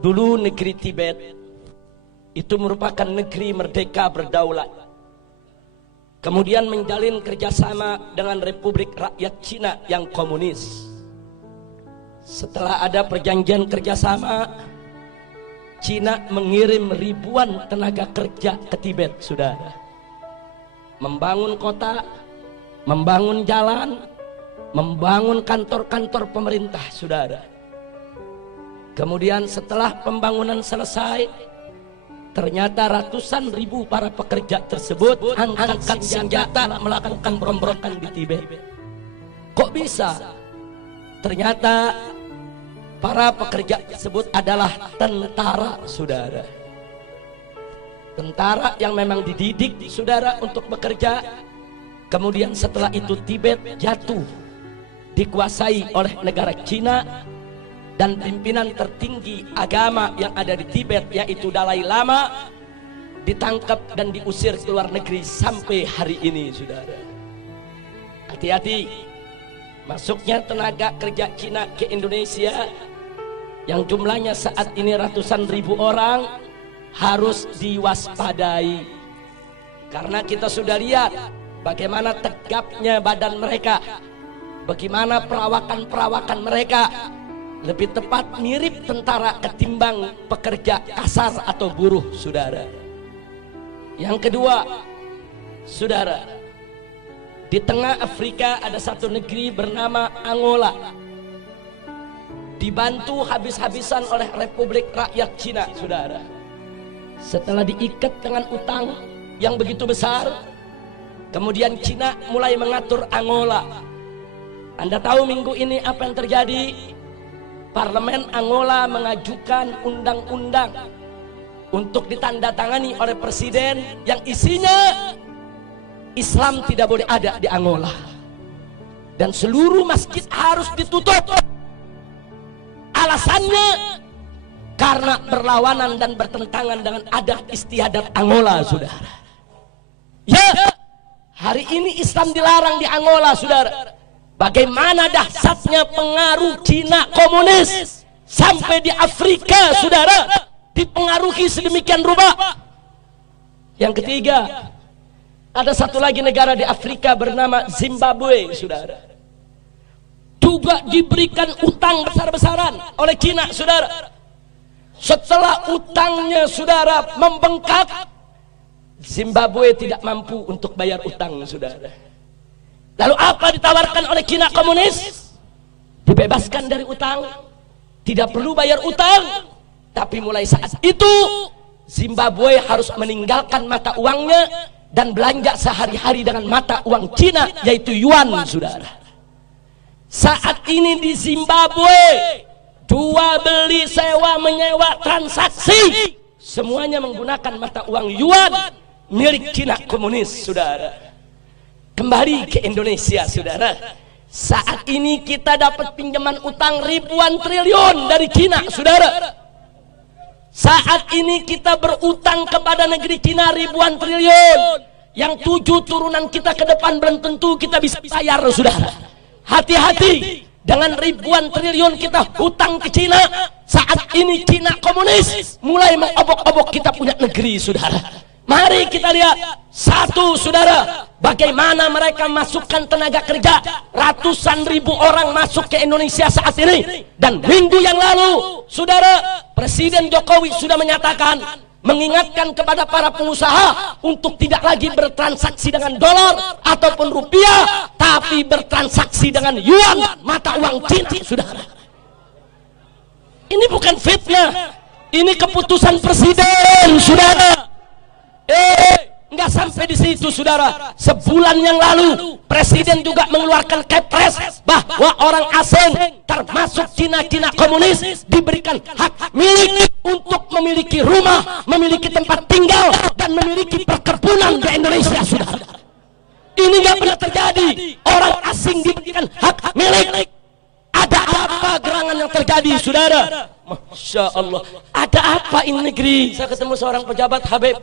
Dulu negeri Tibet itu merupakan negeri merdeka berdaulat. Kemudian menjalin kerjasama dengan Republik Rakyat Cina yang komunis. Setelah ada perjanjian kerjasama, Cina mengirim ribuan tenaga kerja ke Tibet, saudara. Membangun kota, membangun jalan, membangun kantor-kantor pemerintah, saudara. Kemudian setelah pembangunan selesai, ternyata ratusan ribu para pekerja tersebut angkat senjata melakukan pemberontakan di Tibet. Kok bisa? Ternyata para pekerja tersebut adalah tentara, saudara. Tentara yang memang dididik, saudara, untuk bekerja. Kemudian setelah itu Tibet jatuh, dikuasai oleh negara Cina. Dan pimpinan tertinggi agama yang ada di Tibet, yaitu Dalai Lama, ditangkap dan diusir ke luar negeri sampai hari ini, saudara. Hati-hati, masuknya tenaga kerja Cina ke Indonesia yang jumlahnya saat ini ratusan ribu orang harus diwaspadai. Karena kita sudah lihat bagaimana tegapnya badan mereka, bagaimana perawakan mereka. Lebih tepat mirip tentara ketimbang pekerja kasar atau buruh, saudara. Yang kedua, saudara, di tengah Afrika ada satu negeri bernama Angola, dibantu habis-habisan oleh Republik Rakyat Cina, saudara. Setelah diikat dengan utang yang begitu besar, kemudian Cina mulai mengatur Angola. Anda tahu minggu ini apa yang terjadi? Parlemen Angola mengajukan undang-undang untuk ditandatangani oleh presiden yang isinya Islam tidak boleh ada di Angola dan seluruh masjid harus ditutup. Alasannya karena berlawanan dan bertentangan dengan adat istiadat Angola, saudara. Ya, hari ini Islam dilarang di Angola, saudara. Bagaimana dahsyatnya pengaruh Cina komunis sampai di Afrika, saudara, dipengaruhi sedemikian rupa. Yang ketiga, ada satu lagi negara di Afrika bernama Zimbabwe, saudara, juga diberikan utang besar-besaran oleh Cina, saudara. Setelah utangnya, saudara, membengkak, Zimbabwe tidak mampu untuk bayar utang, saudara. Lalu apa ditawarkan oleh Cina komunis? Dibebaskan dari utang, tidak perlu bayar utang. Tapi mulai saat itu Zimbabwe harus meninggalkan mata uangnya dan belanja sehari-hari dengan mata uang Cina, yaitu yuan, saudara. Saat ini di Zimbabwe, jual beli, sewa menyewa, transaksi semuanya menggunakan mata uang yuan milik Cina komunis, saudara. Kembali ke Indonesia, saudara. Saat ini kita dapat pinjaman utang ribuan triliun dari Cina, saudara. Saat ini kita berutang kepada negeri Cina ribuan triliun, yang 7 turunan kita ke depan belum tentu kita bisa bayar, saudara. Hati-hati dengan ribuan triliun kita hutang ke Cina. Saat ini Cina komunis mulai mengobok-obok kita punya negeri, saudara. Mari kita lihat satu, saudara, bagaimana mereka masukkan tenaga kerja. Ratusan ribu orang masuk ke Indonesia saat ini. Dan minggu yang lalu, saudara, Presiden Jokowi sudah menyatakan, mengingatkan kepada para pengusaha untuk tidak lagi bertransaksi dengan dolar ataupun rupiah, tapi bertransaksi dengan yuan, mata uang Cina, saudara. Ini bukan fitnah, ini keputusan presiden, saudara. Nggak sampai di situ, saudara. Sebulan yang lalu presiden juga mengeluarkan kepres bahwa orang asing termasuk Cina komunis diberikan hak milik untuk memiliki rumah, memiliki tempat tinggal, dan memiliki perkebunan di Indonesia, saudara. Ini nggak pernah terjadi. Orang asing diberikan hak milik. Ada apa gerangan yang terjadi, saudara? Masya Allah. Ada apa ini negeri? Saya ketemu seorang pejabat, Habib.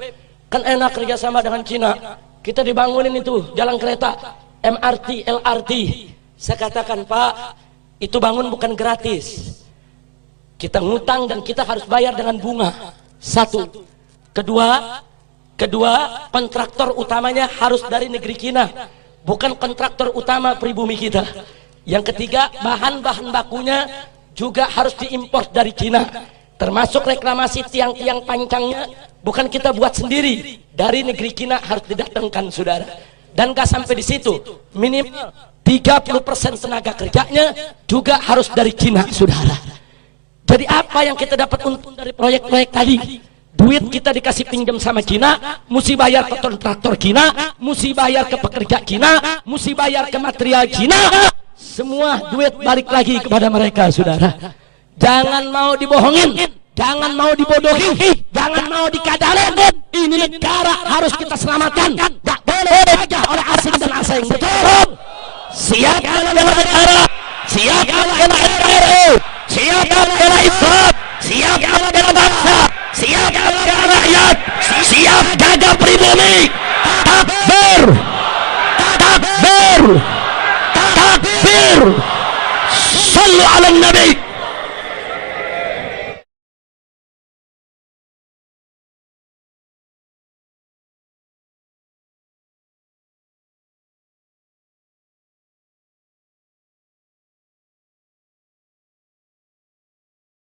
Kan enak kerjasama dengan Cina. Kita dibangunin itu jalan kereta MRT, LRT. Saya katakan, Pak, itu bangun bukan gratis. Kita ngutang dan kita harus bayar dengan bunga. Satu. Kedua, kontraktor utamanya harus dari negeri Cina, bukan kontraktor utama pribumi kita. Yang ketiga, bahan-bahan bakunya juga harus diimpor dari Cina, termasuk reklamasi tiang-tiang pancangnya bukan kita buat sendiri, dari negeri Cina harus didatangkan, saudara. Dan gak sampai di situ, minimal 30% tenaga kerjanya juga harus dari Cina, saudara. Jadi apa yang kita dapat untung dari proyek-proyek tadi? Duit kita dikasih pinjam sama Cina, mesti bayar ke kontraktor Cina, mesti bayar ke pekerja Cina, mesti bayar ke material Cina. Semua duit balik lagi kepada mereka, saudara. Jangan mau dibohongin, jangan mau dibodohi, jangan mau dikadalin. Ini negara harus kita selamatkan. Gak boleh aja oleh asing dan asing. Betul. Siap bela negara, siap bela NKRI, siap bela Islam, siap bela bangsa, siap bela rakyat, siap jaga pribumi. Takbir, takbir, takbir. Sallu ala Nabi.